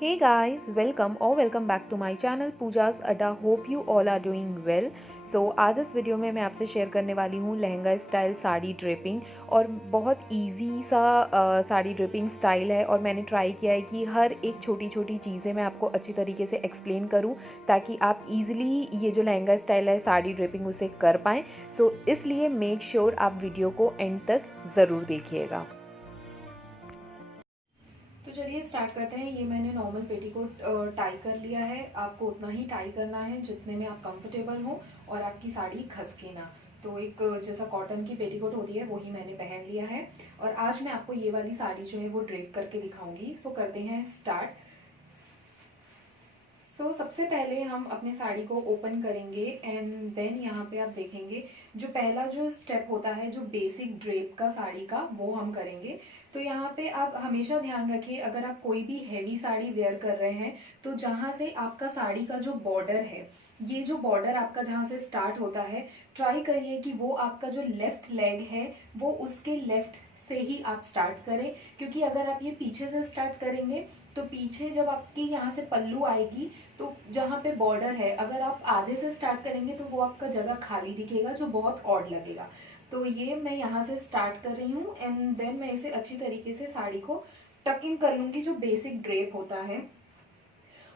Hey guys, welcome back to my channel Pooja's Adda. Hope you all are doing well. So आज इस video में मैं आपसे share करने वाली हूँ लहंगा स्टाइल साड़ी ड्रेपिंग। और बहुत इजी सा साड़ी ड्रेपिंग स्टाइल है और मैंने ट्राई किया है कि हर एक छोटी छोटी चीज़ें मैं आपको अच्छी तरीके से एक्सप्लेन करूँ ताकि आप इजीली ये जो लहंगा स्टाइल है साड़ी ड्रेपिंग उसे कर पाएँ। सो इसलिए मेक श्योर आप वीडियो को एंड तक ज़रूर देखिएगा। तो चलिए स्टार्ट करते हैं। ये मैंने नॉर्मल पेटीकोट टाई कर लिया है। आपको उतना ही टाई करना है जितने में आप कंफर्टेबल हो और आपकी साड़ी खसके ना। तो एक जैसा कॉटन की पेटीकोट होती है वही मैंने पहन लिया है और आज मैं आपको ये वाली साड़ी जो है वो ड्रेप करके दिखाऊंगी। सो करते हैं स्टार्ट। सबसे पहले हम अपने साड़ी को ओपन करेंगे एंड देन यहाँ पे आप देखेंगे जो पहला जो स्टेप होता है जो बेसिक ड्रेप का साड़ी का वो हम करेंगे। तो यहाँ पे आप हमेशा ध्यान रखिए अगर आप कोई भी हैवी साड़ी वेयर कर रहे हैं तो जहाँ से आपका साड़ी का जो बॉर्डर है, ये जो बॉर्डर आपका जहाँ से स्टार्ट होता है, ट्राई करिए कि वो आपका जो लेफ्ट लेग है वो उसके लेफ्ट से ही आप स्टार्ट करें। क्योंकि अगर आप ये पीछे से स्टार्ट करेंगे तो पीछे जब आपकी यहाँ से पल्लू आएगी तो जहाँ पे बॉर्डर है अगर आप आधे से स्टार्ट करेंगे तो वो आपका जगह खाली दिखेगा जो बहुत ऑड लगेगा। तो ये मैं यहाँ से स्टार्ट कर रही हूँ एंड देन मैं इसे अच्छी तरीके से साड़ी को टक इन कर लूँगी जो बेसिक ड्रेप होता है।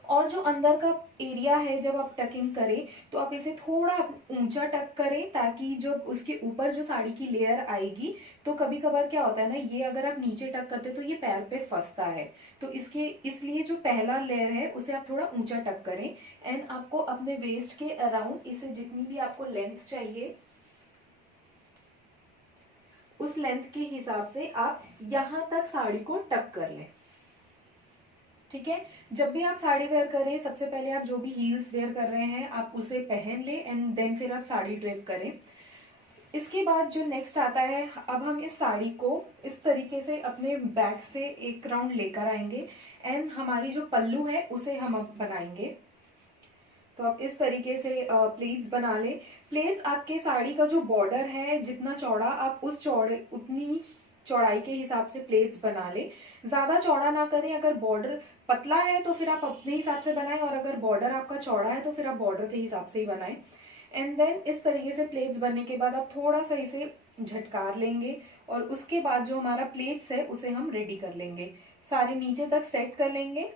और जो अंदर का एरिया है जब आप टक इन करें तो आप इसे थोड़ा ऊंचा टक करें ताकि जब उसके ऊपर जो साड़ी की लेयर आएगी तो कभी कभार क्या होता है ना, ये अगर आप नीचे टक करते तो ये पैर पे फंसता है। तो इसलिए जो पहला लेयर है उसे आप थोड़ा ऊंचा टक करें एंड आपको अपने वेस्ट के अराउंड इसे जितनी भी आपको लेंथ चाहिए उस लेंथ के हिसाब से आप यहाँ तक साड़ी को टक कर लें। ठीक है, जब भी आप साड़ी वेयर करें सबसे पहले आप जो भी हील्स वेयर कर रहे हैं आप उसे पहन ले एंड देन फिर आप साड़ी ड्रेप करें। इसके बाद जो नेक्स्ट आता है, अब हम इस साड़ी को इस तरीके से अपने बैक से एक राउंड लेकर आएंगे एंड हमारी जो पल्लू है उसे हम अब बनाएंगे। तो आप इस तरीके से प्लेट्स बना ले। प्लेट्स आपके साड़ी का जो बॉर्डर है जितना चौड़ा आप उस चौड़े उतनी चौड़ाई के हिसाब से प्लेट्स बना ले। ज्यादा चौड़ा ना करें, अगर बॉर्डर पतला है तो फिर आप अपने हिसाब से बनाएं और अगर बॉर्डर आपका चौड़ा है तो फिर आप बॉर्डर के हिसाब से ही बनाएं। एंड देन इस तरीके से प्लेट्स बनने के बाद आप थोड़ा सा इसे झटकार लेंगे और उसके बाद जो हमारा प्लेट्स है उसे हम रेडी कर लेंगे, सारे नीचे तक सेट कर लेंगे।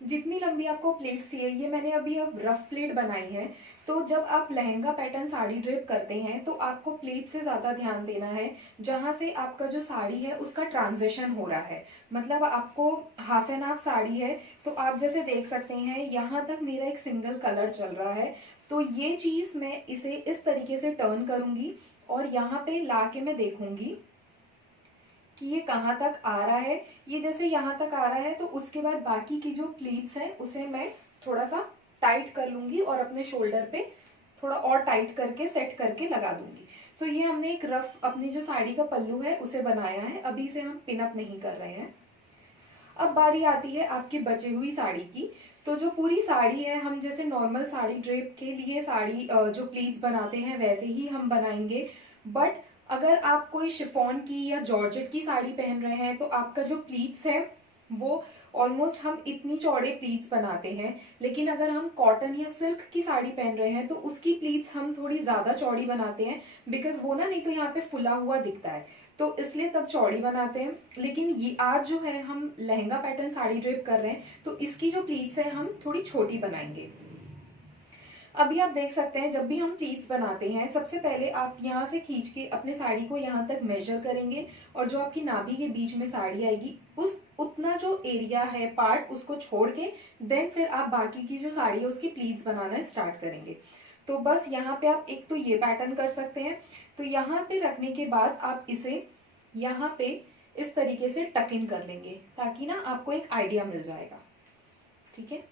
जितनी लंबी आपको प्लेट्स चाहिए, ये मैंने अभी अब रफ प्लेट बनाई है। तो जब आप लहंगा पैटर्न साड़ी ड्रेप करते हैं तो आपको प्लेट से ज्यादा ध्यान देना है जहां से आपका जो साड़ी है उसका ट्रांजिशन हो रहा है। मतलब आपको हाफ एंड हाफ साड़ी है तो आप जैसे देख सकते हैं यहाँ तक मेरा एक सिंगल कलर चल रहा है। तो ये चीज मैं इसे इस तरीके से टर्न करूंगी और यहाँ पे ला के मैं देखूंगी कि ये कहाँ तक आ रहा है। ये जैसे यहाँ तक आ रहा है तो उसके बाद बाकी की जो प्लीट्स हैं उसे मैं थोड़ा सा टाइट कर लूंगी और अपने शोल्डर पे थोड़ा और टाइट करके सेट करके लगा दूंगी। ये हमने एक रफ अपनी जो साड़ी का पल्लू है उसे बनाया है, अभी से हम पिन अप नहीं कर रहे हैं। अब बारी आती है आपकी बची हुई साड़ी की। तो जो पूरी साड़ी है हम जैसे नॉर्मल साड़ी ड्रेप के लिए साड़ी जो प्लीट्स बनाते हैं वैसे ही हम बनाएंगे। बट अगर आप कोई शिफॉन की या जॉर्जेट की साड़ी पहन रहे हैं तो आपका जो प्लीट्स है वो ऑलमोस्ट हम इतनी चौड़े प्लीट्स बनाते हैं। लेकिन अगर हम कॉटन या सिल्क की साड़ी पहन रहे हैं तो उसकी प्लीट्स हम थोड़ी ज्यादा चौड़ी बनाते हैं, बिकॉज वो ना नहीं तो यहाँ पे फुला हुआ दिखता है तो इसलिए तब चौड़ी बनाते हैं। लेकिन ये आज जो है हम लहंगा पैटर्न साड़ी ड्रेप कर रहे हैं तो इसकी जो प्लीट्स है हम थोड़ी छोटी बनाएंगे। अभी आप देख सकते हैं जब भी हम प्लीट्स बनाते हैं सबसे पहले आप यहाँ से खींच के अपने साड़ी को यहाँ तक मेजर करेंगे और जो आपकी नाभि के बीच में साड़ी आएगी उस उतना जो एरिया है पार्ट उसको छोड़ के देन फिर आप बाकी की जो साड़ी है उसकी प्लीट्स बनाना स्टार्ट करेंगे। तो बस यहाँ पे आप एक तो ये पैटर्न कर सकते हैं। तो यहाँ पे रखने के बाद आप इसे यहाँ पे इस तरीके से टक इन कर लेंगे ताकि ना आपको एक आइडिया मिल जाएगा। ठीक है,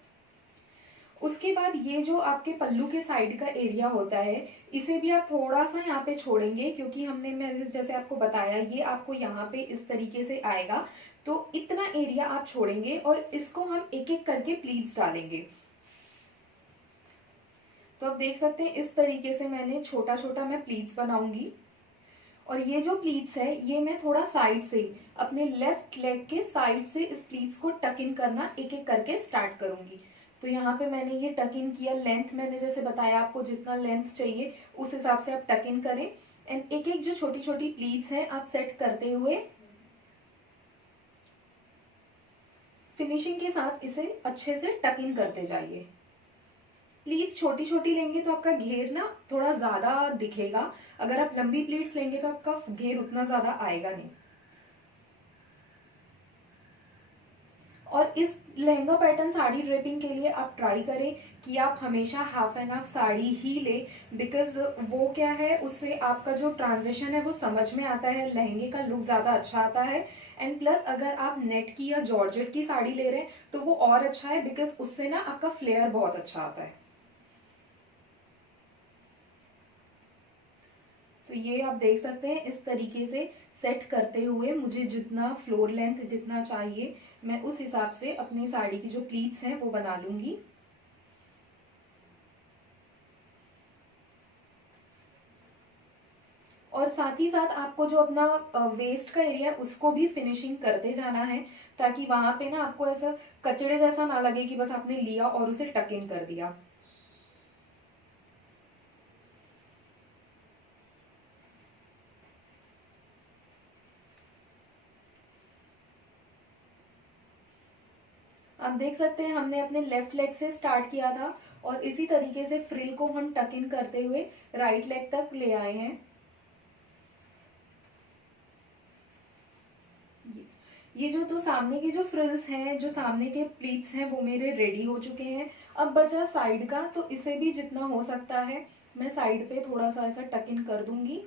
उसके बाद ये जो आपके पल्लू के साइड का एरिया होता है इसे भी आप थोड़ा सा यहाँ पे छोड़ेंगे क्योंकि मैंने जैसे आपको बताया ये आपको यहाँ पे इस तरीके से आएगा। तो इतना एरिया आप छोड़ेंगे और इसको हम एक एक करके प्लीट्स डालेंगे। तो आप देख सकते हैं इस तरीके से मैंने छोटा छोटा मैं प्लीट्स बनाऊंगी। और ये जो प्लीट्स है ये मैं थोड़ा साइड से अपने लेफ्ट लेग के साइड से इस प्लीट्स को टक इन करना एक एक करके स्टार्ट करूंगी। तो यहाँ पे मैंने ये टक इन किया, लेंथ मैंने जैसे बताया आपको जितना लेंथ चाहिए उस हिसाब से आप टक इन करें। एंड एक एक जो छोटी छोटी प्लीट्स हैं आप सेट करते हुए फिनिशिंग के साथ इसे अच्छे से टक इन करते जाइए। प्लीट्स छोटी छोटी लेंगे तो आपका घेर ना थोड़ा ज्यादा दिखेगा, अगर आप लंबी प्लीट्स लेंगे तो आपका घेर उतना ज्यादा आएगा नहीं। और इस लहंगा पैटर्न साड़ी ड्रेपिंग के लिए आप ट्राई करें कि आप हमेशा हाफ एंड हाफ साड़ी ही ले, बिकॉज वो क्या है उससे आपका जो ट्रांजिशन है वो समझ में आता है, लहंगे का लुक ज्यादा अच्छा आता है। एंड प्लस अगर आप नेट की या जॉर्जेट की साड़ी ले रहे हैं तो वो और अच्छा है, बिकॉज उससे ना आपका फ्लेयर बहुत अच्छा आता है। तो ये आप देख सकते हैं इस तरीके से सेट करते हुए मुझे जितना फ्लोर लेंथ जितना चाहिए मैं उस हिसाब से अपनी साड़ी की जो प्लीट्स हैं वो बना लूंगी। और साथ ही साथ आपको जो अपना वेस्ट का एरिया है उसको भी फिनिशिंग करते जाना है, ताकि वहां पे ना आपको ऐसा कचड़े जैसा ना लगे कि बस आपने लिया और उसे टक इन कर दिया। आप देख सकते हैं हमने अपने लेफ्ट लेग से स्टार्ट किया था और इसी तरीके से फ्रिल को हम टक इन करते हुए राइट लेग तक ले आए हैं। ये जो तो सामने के जो फ्रिल्स हैं, जो सामने के प्लीट्स हैं वो मेरे रेडी हो चुके हैं। अब बचा साइड का, तो इसे भी जितना हो सकता है मैं साइड पे थोड़ा सा ऐसा टक इन कर दूंगी।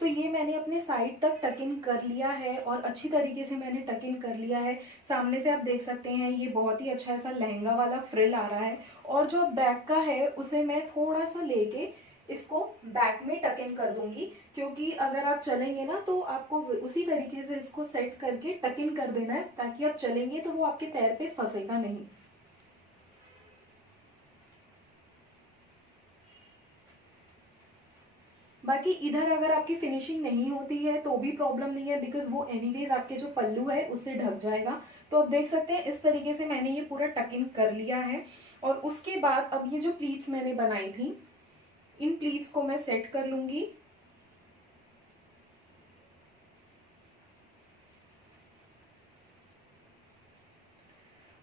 तो ये मैंने अपने साइड तक टक इन कर लिया है और अच्छी तरीके से मैंने टक इन कर लिया है। सामने से आप देख सकते हैं ये बहुत ही अच्छा ऐसा लहंगा वाला फ्रिल आ रहा है। और जो बैक का है उसे मैं थोड़ा सा लेके इसको बैक में टक इन कर दूंगी, क्योंकि अगर आप चलेंगे ना तो आपको उसी तरीके से इसको सेट करके टक इन कर देना है, ताकि आप चलेंगे तो वो आपके पैर पे फंसेगा नहीं। बाकी इधर अगर आपकी फिनिशिंग नहीं होती है तो भी प्रॉब्लम नहीं है, बिकॉज वो एनीवेज आपके जो पल्लू है उससे ढक जाएगा। तो आप देख सकते हैं इस तरीके से मैंने ये पूरा टक इन कर लिया है। और उसके बाद अब ये जो प्लीट्स मैंने बनाई थी इन प्लीट्स को मैं सेट कर लूंगी।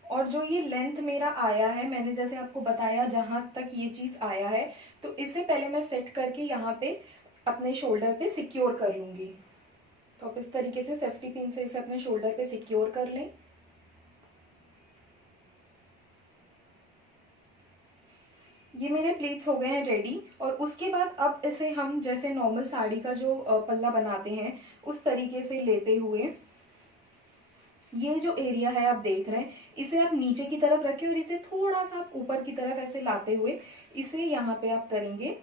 और जो ये लेंथ मेरा आया है मैंने जैसे आपको बताया जहां तक ये चीज आया है, तो इसे पहले मैं सेट करके यहाँ पे अपने शोल्डर पे सिक्योर कर लूंगी। तो आप इस तरीके से सेफ्टी पिन से इसे अपने शोल्डर पे सिक्योर कर लें। ये मेरे प्लेट्स हो गए हैं रेडी। और उसके बाद अब इसे हम जैसे नॉर्मल साड़ी का जो पल्ला बनाते हैं उस तरीके से लेते हुए ये जो एरिया है आप देख रहे हैं इसे आप नीचे की तरफ रखें और इसे थोड़ा सा आप ऊपर की तरफ ऐसे लाते हुए इसे यहाँ पे आप करेंगे।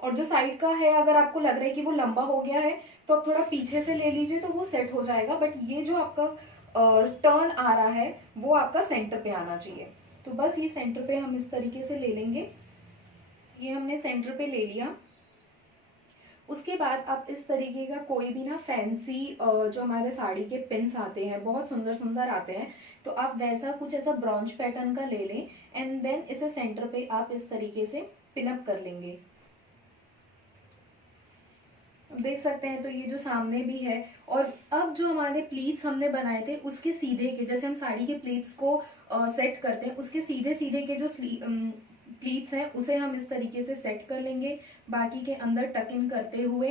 और जो साइड का है अगर आपको लग रहा है कि वो लंबा हो गया है तो आप थोड़ा पीछे से ले लीजिए तो वो सेट हो जाएगा। बट ये जो आपका टर्न आ रहा है वो आपका सेंटर पे आना चाहिए। तो बस ये सेंटर पे हम इस तरीके से ले लेंगे। ये हमने सेंटर पे ले लिया। उसके बाद आप इस तरीके का कोई भी ना फैंसी जो हमारे साड़ी के पिन्स आते हैं बहुत सुंदर सुंदर आते हैं, तो आप वैसा कुछ ऐसा ब्रॉन्च पैटर्न का ले लें एंड देन इसे सेंटर पे आप इस तरीके से पिनअप कर लेंगे। देख सकते हैं तो ये जो सामने भी है। और अब जो हमारे प्लीट्स हमने बनाए थे उसके सीधे के जैसे हम साड़ी के प्लीट्स को सेट करते हैं उसके सीधे सीधे के जो प्लीट्स हैं उसे हम इस तरीके से सेट कर लेंगे, बाकी के अंदर टक इन करते हुए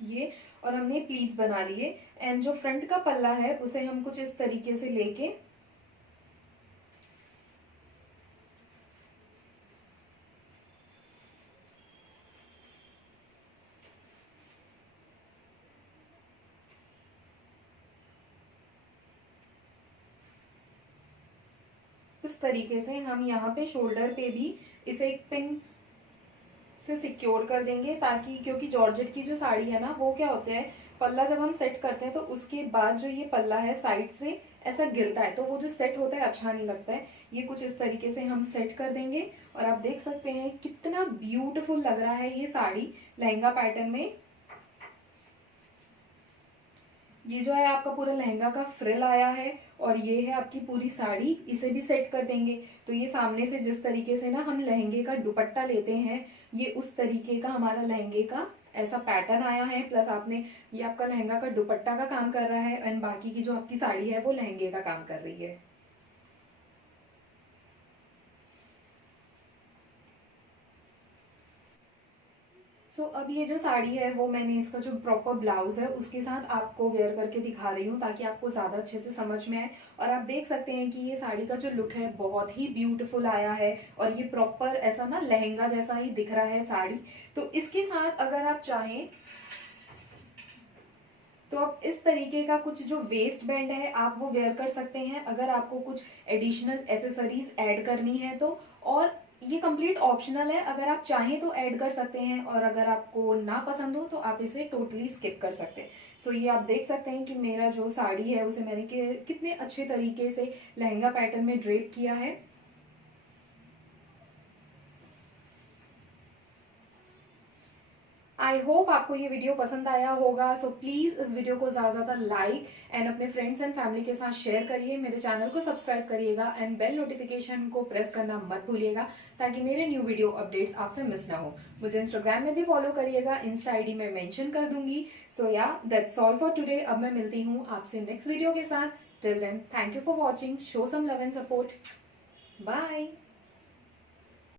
ये। और हमने प्लीट्स बना लिए एंड जो फ्रंट का पल्ला है उसे हम कुछ इस तरीके से लेके इस तरीके से हम यहाँ पे शोल्डर पे भी इसे एक पिन से सिक्योर कर देंगे, ताकि क्योंकि जॉर्जेट की जो साड़ी है ना वो क्या होता है, पल्ला जब हम सेट करते हैं तो उसके बाद जो ये पल्ला है साइड से ऐसा गिरता है, तो वो जो सेट होता है अच्छा नहीं लगता है। ये कुछ इस तरीके से हम सेट कर देंगे और आप देख सकते हैं कितना ब्यूटीफुल लग रहा है ये साड़ी लहंगा पैटर्न में। ये जो है आपका पूरा लहंगा का फ्रिल आया है और ये है आपकी पूरी साड़ी, इसे भी सेट कर देंगे। तो ये सामने से जिस तरीके से ना हम लहंगे का दुपट्टा लेते हैं, ये उस तरीके का हमारा लहंगे का ऐसा पैटर्न आया है। प्लस आपने ये आपका लहंगा का दुपट्टा का काम कर रहा है एंड बाकी की जो आपकी साड़ी है वो लहंगे का काम कर रही है। अब ये जो साड़ी है वो मैंने इसका जो प्रॉपर ब्लाउज है उसके साथ आपको वेयर करके दिखा रही हूँ, ताकि आपको ज़्यादा अच्छे से समझ में आए। और आप देख सकते हैं कि ये साड़ी का जो लुक है बहुत ही ब्यूटीफुल आया है और ये प्रॉपर ऐसा ना लहंगा जैसा ही दिख रहा है साड़ी। तो इसके साथ अगर आप चाहें तो आप इस तरीके का कुछ जो वेस्ट बैंड है आप वो वेयर कर सकते हैं, अगर आपको कुछ एडिशनल एसेसरीज ऐड करनी है तो। और ये कंप्लीट ऑप्शनल है, अगर आप चाहें तो ऐड कर सकते हैं और अगर आपको ना पसंद हो तो आप इसे टोटली स्किप कर सकते हैं। ये आप देख सकते हैं कि मेरा जो साड़ी है उसे मैंने कितने अच्छे तरीके से लहंगा पैटर्न में ड्रेप किया है। आई होप आपको ये वीडियो पसंद आया होगा। प्लीज़ इस वीडियो को ज़्यादा से ज़्यादा लाइक एंड अपने फ्रेंड्स एंड फैमिली के साथ शेयर करिए। मेरे चैनल को सब्सक्राइब करिएगा एंड बेल नोटिफिकेशन को प्रेस करना मत भूलिएगा, ताकि मेरे न्यू वीडियो अपडेट्स आपसे मिस ना हो। मुझे इंस्टाग्राम में भी फॉलो करिएगा, इंस्टा ID में मेंशन कर दूंगी। या दैट्स ऑल फॉर टुडे। अब मैं मिलती हूँ आपसे नेक्स्ट वीडियो के साथ। Till then thank you for watching, show some love and support, bye.